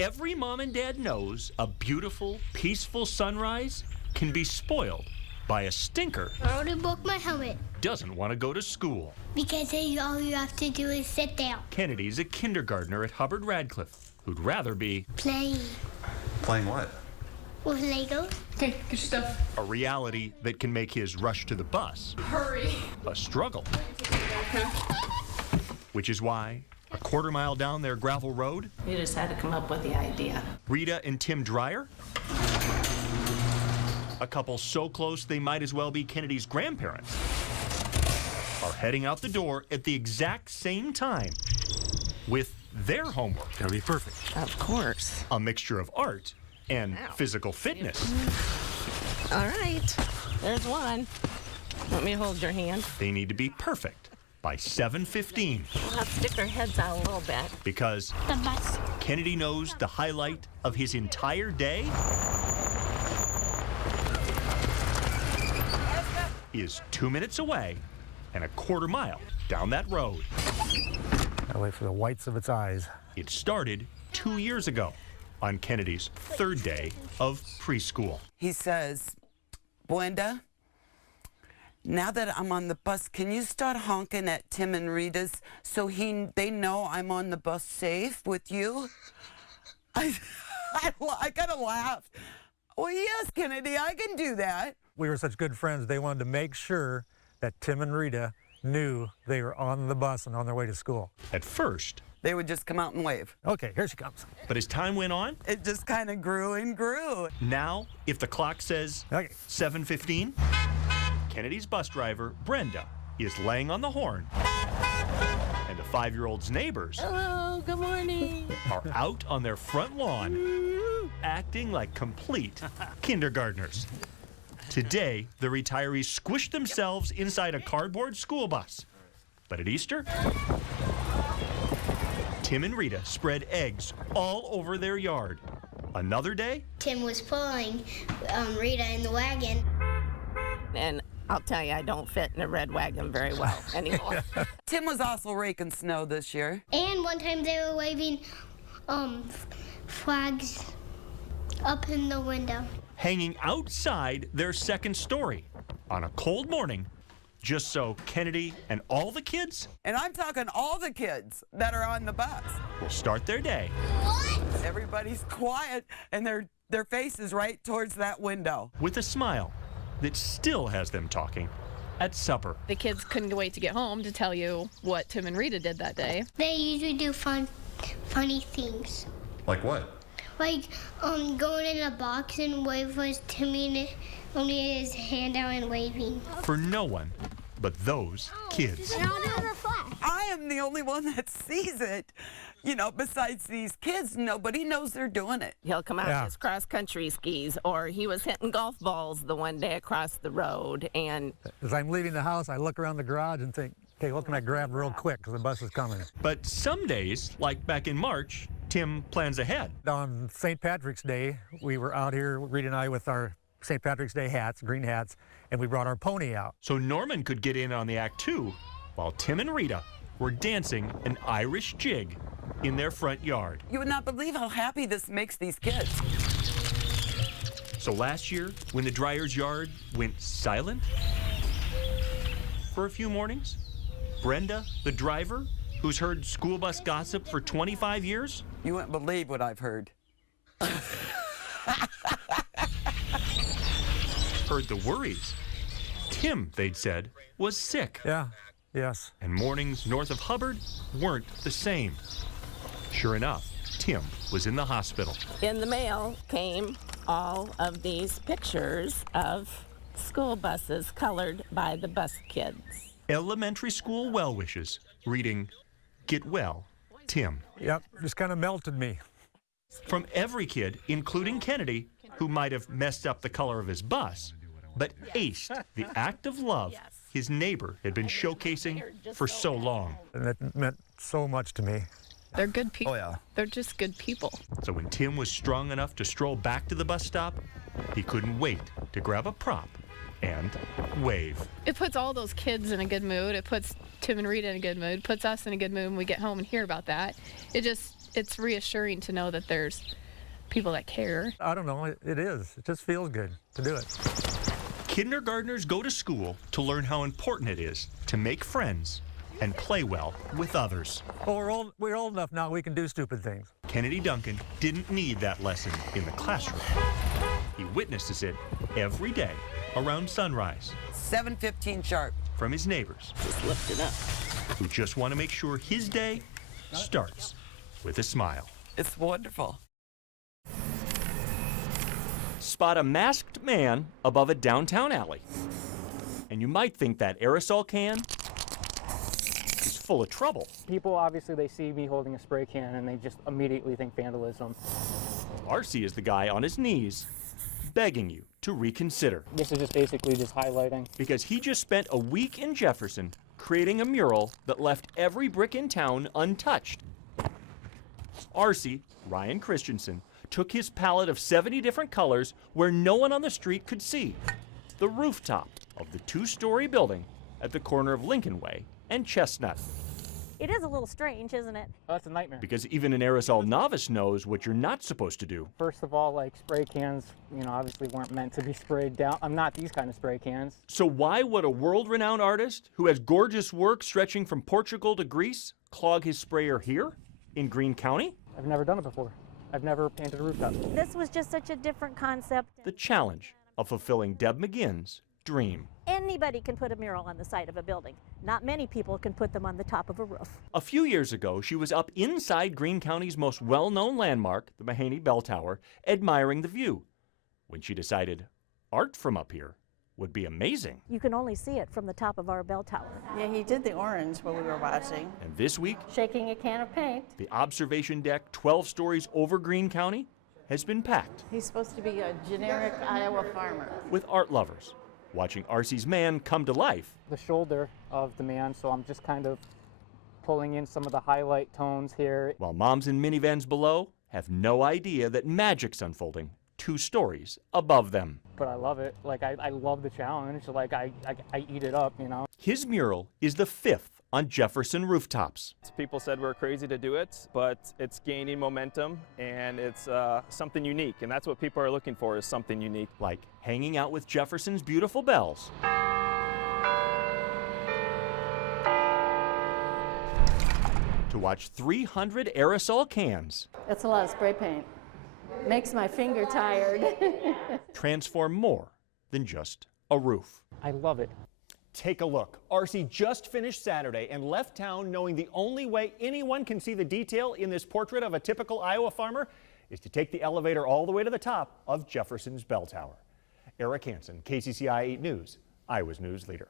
Every mom and dad knows a beautiful, peaceful sunrise can be spoiled by a stinker. I already broke my helmet. Doesn't want to go to school. Because all you have to do is sit down. Kennedy's a kindergartner at Hubbard Radcliffe who'd rather be Playing. Playing what? With Legos. Okay, get your stuff. a reality that can make his rush to the bus Hurry. a struggle. Okay. Which is why, a quarter mile down their gravel road, You just had to come up with the idea. Rita and Tim Dreyer, a couple so close they might as well be Kennedy's grandparents, are heading out the door at the exact same time with their homework. Gotta be perfect. Of course. A mixture of art and physical fitness. All right. There's one. Let me hold your hand. They need to be perfect by 7:15 We'll have to stick our heads out a little bit. because The bus. Kennedy knows the highlight of his entire day is 2 minutes away and a quarter mile down that road. Gotta wait for the whites of its eyes. It started 2 years ago on Kennedy's third day of preschool. He says, Brenda, now that I'm on the bus, can you start honking at Tim and Rita's so they know I'm on the bus safe with you? I gotta laugh. Well, yes, Kennedy, I can do that. We were such good friends, they wanted to make sure that Tim and Rita knew they were on the bus and on their way to school. At first, They would just come out and wave. Okay, here she comes. but as time went on, It just kind of grew and grew. now if the clock says Okay. 7:15, Kennedy's bus driver, Brenda, is laying on the horn. And the 5-year-old's neighbors Hello, good morning. are out on their front lawn, acting like complete kindergartners. Today, the retirees squished themselves inside a cardboard school bus. But at Easter, Tim and Rita spread eggs all over their yard. Another day, Tim was pulling Rita in the wagon. And I'll tell you, I don't fit in a red wagon very well anymore. Tim was also raking snow this year. And one time they were waving flags up in the window. hanging outside their second story on a cold morning, just so Kennedy and all the kids And I'm talking all the kids that are on the bus. will start their day Everybody's quiet and their face is right towards that window. with a smile that still has them talking at supper. The kids couldn't wait to get home to tell you what Tim and Rita did that day. They usually do funny things. Like what? Like going in a box and wave was Timmy only his hand out and waving. For no one but those kids. And I'll do the flash. I am the only one that sees it. You know, besides these kids, nobody knows they're doing it. He'll come out Yeah. in his cross-country skis, or he was hitting golf balls the one day across the road, and As I'm leaving the house, I look around the garage and think, okay, what can I grab real quick because the bus is coming. But some days, like back in March, Tim plans ahead. On St. Patrick's Day, we were out here, Rita and I, with our St. Patrick's Day hats, green hats, and we brought our pony out. So Norman could get in on the act too, while Tim and Rita were dancing an Irish jig in their front yard. You would not believe how happy this makes these kids. So last year, when the Dryer's yard went silent for a few mornings, Brenda, the driver, who's heard school bus gossip for 25 years, You wouldn't believe what I've heard. heard the worries. Tim, they'd said, was sick, Yeah, yes. and mornings north of Hubbard weren't the same. Sure enough, Tim was in the hospital. in the mail came all of these pictures of school buses colored by the bus kids. Elementary school well wishes, reading, "Get well, Tim." Yep, just kind of melted me. From every kid, including Kennedy, who might have messed up the color of his bus, but aced the act of love his neighbor had been showcasing for so long. And it meant so much to me. They're good people. Oh, yeah. They're just good people. So when Tim was strong enough to stroll back to the bus stop, he couldn't wait to grab a prop and wave. It puts all those kids in a good mood. It puts Tim and Rita in a good mood. Puts us in a good mood when we get home and hear about that. It just It's reassuring to know that there's people that care. I don't know, it is. It just feels good to do it. Kindergartners go to school to learn how important it is to make friends and play well with others. Well, we're old enough now we can do stupid things. Kennedy Duncan didn't need that lesson in the classroom. He witnesses it every day around sunrise 7:15 sharp. from his neighbors Just lift it up. who just want to make sure his day starts with a smile. It's wonderful. Spot a masked man above a downtown alley. And you might think that aerosol can is full of trouble. People, obviously, they see me holding a spray can and they just immediately think vandalism. RC is the guy on his knees begging you to reconsider This is just basically just highlighting. because he just spent a week in Jefferson creating a mural that left every brick in town untouched. RC, Ryan Christensen, took his palette of 70 different colors where no one on the street could see. The rooftop of the two-story building at the corner of Lincoln Way and Chestnut. It is a little strange, isn't it? Oh, that's a nightmare. Because even an aerosol novice knows what you're not supposed to do. First of all, like spray cans, obviously weren't meant to be sprayed down. I'm not these kind of spray cans. So why would a world-renowned artist who has gorgeous work stretching from Portugal to Greece clog his sprayer here in Greene County? I've never done it before. I've never painted a rooftop. This was just such a different concept. The challenge of fulfilling Deb McGinn's dream. Anybody can put a mural on the side of a building. Not many people can put them on the top of a roof. A few years ago, she was up inside Greene County's most well-known landmark, the Mahaney Bell Tower, admiring the view, when she decided art from up here would be amazing. You can only see it from the top of our bell tower. Yeah, he did the orange when we were watching. And this week, Shaking a can of paint. the observation deck 12 stories over Greene County has been packed He's supposed to be a generic Iowa farmer. with art lovers, watching RC's man come to life. The shoulder of the man, so I'm just kind of pulling in some of the highlight tones here. While moms in minivans below have no idea that magic's unfolding 2 stories above them. But I love it. Like, I love the challenge. Like, I eat it up, His mural is the 5th on Jefferson rooftops. People said we're crazy to do it, but it's gaining momentum and it's something unique, and that's what people are looking for, is something unique. Like hanging out with Jefferson's beautiful bells. To watch 300 aerosol cans That's a lot of spray paint. Makes my finger tired. transform more than just a roof. I love it. Take a look. RC just finished Saturday and left town knowing the only way anyone can see the detail in this portrait of a typical Iowa farmer is to take the elevator all the way to the top of Jefferson's bell tower. Eric Hanson, KCCI 8 News, Iowa's news leader.